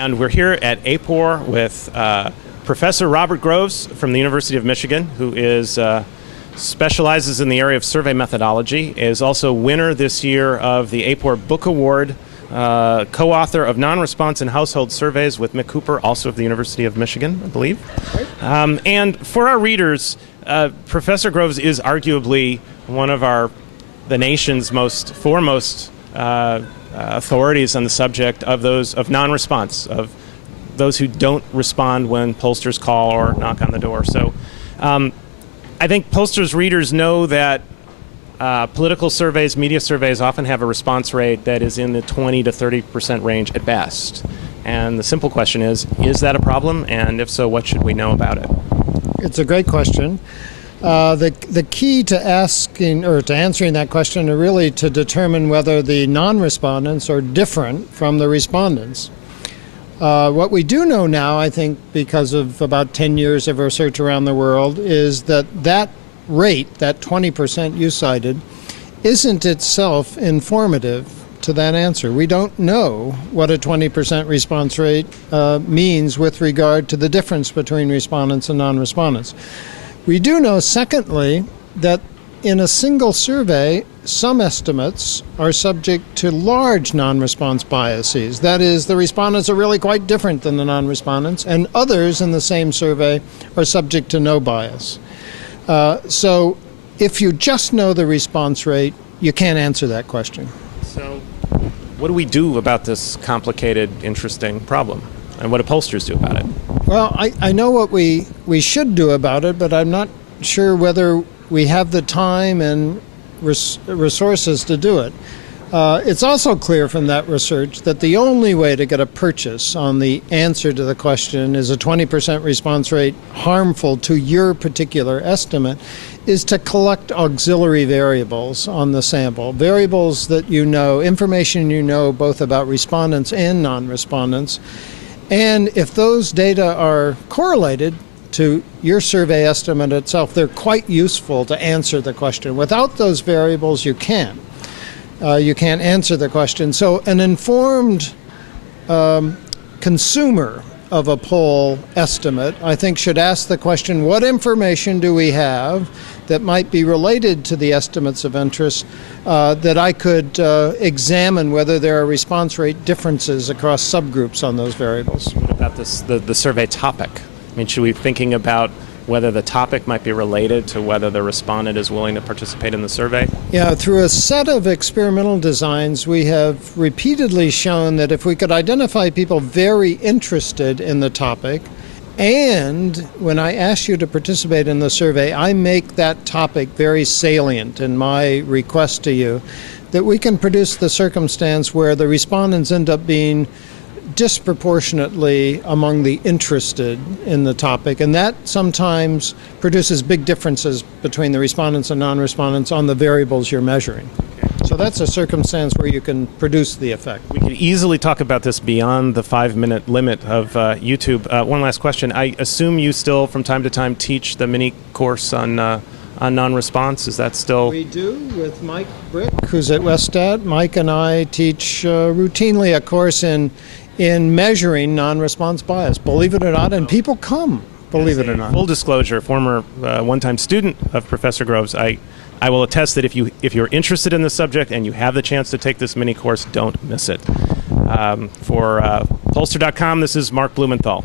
And we're here at AAPOR with Professor Robert Groves from the University of Michigan, who specializes in the area of survey methodology, is also winner this year of the AAPOR Book Award, co-author of Non-Response in Household Surveys with Mick Cooper, also of the University of Michigan, I believe. And for our readers, Professor Groves is arguably one of the nation's most foremost authorities on the subject of non-response, of those who don't respond when pollsters call or knock on the door. So I think pollsters' readers know that political surveys, media surveys often have a response rate that is in the 20 to 30% range at best. And the simple question is that a problem? And if so, what should we know about it? It's a great question. The key to asking or to answering that question are really to determine whether the non-respondents are different from the respondents. What we do know now, I think, because of about 10 years of research around the world, is that rate, that 20% you cited, isn't itself informative to that answer. We don't know what a 20% response rate means with regard to the difference between respondents and non-respondents. We do know, secondly, that in a single survey, some estimates are subject to large non-response biases. That is, the respondents are really quite different than the non-respondents, and others in the same survey are subject to no bias. So if you just know the response rate, you can't answer that question. So what do we do about this complicated, interesting problem? And what do pollsters do about it? Well, I know what we should do about it, but I'm not sure whether we have the time and resources to do it. It's also clear from that research that the only way to get a purchase on the answer to the question, is a 20% response rate harmful to your particular estimate, is to collect auxiliary variables on the sample. Variables that you know, information you know both about respondents and non-respondents. And if those data are correlated to your survey estimate itself, they're quite useful to answer the question. Without those variables, you can't. You can't answer the question. So an informed consumer of a poll estimate, I think, should ask the question, what information do we have that might be related to the estimates of interest that I could examine whether there are response rate differences across subgroups on those variables? What about the survey topic? I mean, should we be thinking about whether the topic might be related to whether the respondent is willing to participate in the survey? Yeah, through a set of experimental designs, we have repeatedly shown that if we could identify people very interested in the topic, and when I ask you to participate in the survey, I make that topic very salient in my request to you, that we can produce the circumstance where the respondents end up being disproportionately among the interested in the topic, and that sometimes produces big differences between the respondents and non-respondents on the variables you're measuring. Okay. So that's a circumstance where you can produce the effect. We could easily talk about this beyond the 5-minute limit of YouTube. One last question. I assume you still, from time to time, teach the mini course on non-response. Is that still? We do, with Mike Brick, who's at Westat. Mike and I teach routinely a course in measuring non-response bias, believe it or not, and people come, believe it or not. Full disclosure, former one-time student of Professor Groves, I will attest that if you're interested in the subject and you have the chance to take this mini course, don't miss it. For pollster.com, this is Mark Blumenthal.